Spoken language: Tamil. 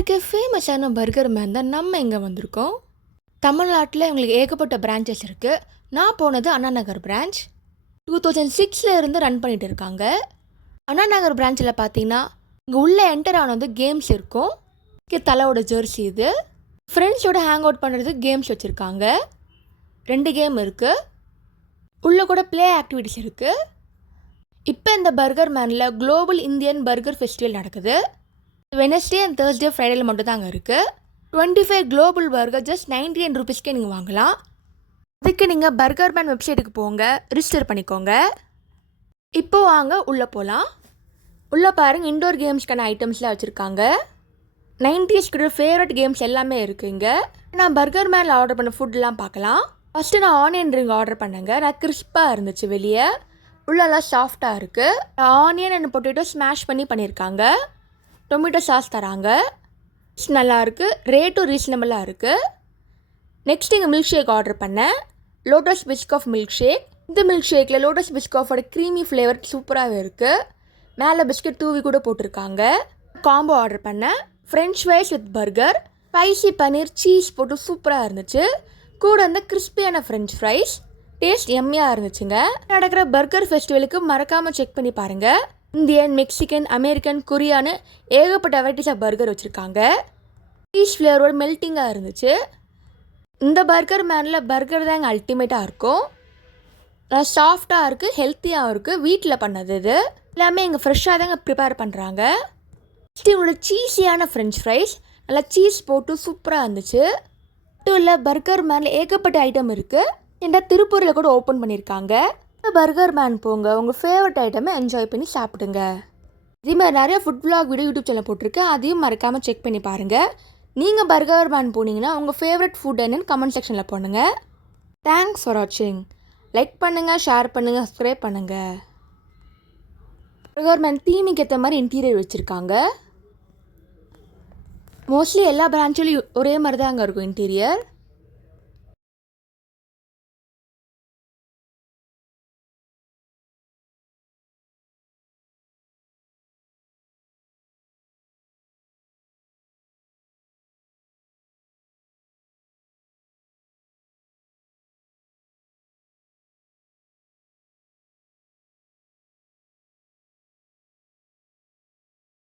இருக்க ஃபேமஸான பர்கர் மேன் தான் நம்ம இங்கே வந்திருக்கோம். தமிழ்நாட்டில் எங்களுக்கு ஏகப்பட்ட பிரான்ச்சஸ் இருக்குது. நான் போனது அண்ணா நகர் பிரான்ச். 2006 இருந்து ரன் பண்ணிகிட்டு இருக்காங்க. அண்ணா நகர் பிரான்ச்சில் பார்த்தீங்கன்னா இங்கே உள்ளே என்டர் ஆனது கேம்ஸ் இருக்கும். தலையோட ஜெர்சி இது. ஃப்ரெண்ட்ஸோட ஹேங் அவுட் பண்ணுறதுக்கு கேம்ஸ் வச்சுருக்காங்க. 2 கேம் இருக்குது. உள்ளே கூட ப்ளே ஆக்டிவிட்டிஸ் இருக்குது. இப்போ இந்த பர்கர் மேனில் குளோபல் இந்தியன் பர்கர் ஃபெஸ்டிவல் நடக்குது. வெனஸ்டே அண்ட் தேர்ஸ்டே ஃப்ரைடேல மட்டும் தான் அங்கே இருக்குது. 25 குளோபல் பர்கர் ஜஸ்ட் 99 ருபீஸ்க்கே நீங்கள் வாங்கலாம். அதுக்கு நீங்கள் பர்கர் மேன் வெப்சைட்டுக்கு போங்க, ரிஜிஸ்டர் பண்ணிக்கோங்க. இப்போ வாங்க உள்ளே போகலாம். உள்ளே பாருங்கள், இன்டோர் கேம்ஸ்க்கான ஐட்டம்ஸ்லாம் வச்சுருக்காங்க. 90s கூட ஃபேவரட் கேம்ஸ் எல்லாமே இருக்குங்க. நான் பர்கர் மேனில் ஆர்டர் பண்ண ஃபுட்லாம் பார்க்கலாம். ஃபஸ்ட்டு நான் ஆனியன் ரிங் ஆர்டர் பண்ணேங்க. நான் கிறிஸ்பாக இருந்துச்சு வெளியே, உள்ளெல்லாம் சாஃப்டாக இருக்குது. ஆனியன் அண்ட் பொட்டேட்டோ ஸ்மாஷ் பண்ணியிருக்காங்க. டொமேட்டோ சாஸ் தராங்க. நல்லாயிருக்கு. ரேட்டும் ரீசனபிளாக இருக்குது. நெக்ஸ்ட் இங்கே மில்க் ஷேக் ஆர்டர் பண்ணேன். Lotus Biscoff milk shake. இந்த மில்க் ஷேக்கில் லோட்டஸ் பிஸ்காஃபோட க்ரீமி ஃப்ளேவர் சூப்பராகவே இருக்குது. மேலே பிஸ்கட் தூவி கூட போட்டிருக்காங்க. காம்போ ஆர்டர் பண்ணேன். French fries with burger, spicy paneer cheese போட்டு சூப்பராக இருந்துச்சு. கூட வந்து கிறிஸ்பியான ஃப்ரெஞ்ச் ஃப்ரைஸ், டேஸ்ட் எம்மியாக இருந்துச்சுங்க. நடக்கிற பர்கர் ஃபெஸ்டிவலுக்கு மறக்காமல் செக் பண்ணி பாருங்கள். இந்தியன், மெக்சிகன், அமெரிக்கன், கொரியானு ஏகப்பட்ட வெரைட்டிஸ் ஆஃப் பர்கர் வச்சுருக்காங்க. சீஸ் ஃப்ளேவரோட மெல்ட்டிங்காக இருந்துச்சு. இந்த பர்கர் மேனில் பர்கர் தான் எங்கள் அல்டிமேட்டாக இருக்கும். சாஃப்டாக இருக்குது, ஹெல்த்தியாகவும் இருக்குது. வீட்டில் பண்ணது இது எல்லாமே எங்கள் ஃப்ரெஷ்ஷாக தாங்க ப்ரிப்பேர் பண்ணுறாங்க. இவங்களோட சீஸியான ஃப்ரெஞ்ச் ஃப்ரைஸ் நல்லா சீஸ் போட்டு சூப்பராக இருந்துச்சு. மட்டும் இல்லை, பர்கர் மேனில் ஏகப்பட்ட ஐட்டம் இருக்குது. ஏன்னா திருப்பூரில் கூட ஓப்பன் பண்ணியிருக்காங்க. பர்கர் மேன் போங்க, உங்கள் ஃபேவரட் ஐட்டமை என்ஜாய் பண்ணி சாப்பிடுங்க. இதே மாதிரி நிறைய food vlog video YouTube channel போட்டிருக்கேன். அதையும் மறக்காமல் செக் பண்ணி பாருங்கள். நீங்கள் பர்கர் மேன் போனீங்கன்னா உங்கள் ஃபேவரட் ஃபுட் என்னன்னு கமெண்ட் செக்ஷனில் போடுங்க. தேங்க்ஸ் ஃபார் வாட்சிங். லைக் பண்ணுங்கள், ஷேர் பண்ணுங்கள், சப்ஸ்கிரைப் பண்ணுங்கள். பர்கர் மேன் தீமுக்கு ஏற்ற மாதிரி இன்டீரியர் வச்சுருக்காங்க. மோஸ்ட்லி எல்லா பிரான்ச்சிலையும் ஒரே மாதிரி தான் அங்கே இருக்கும் இன்டீரியர்.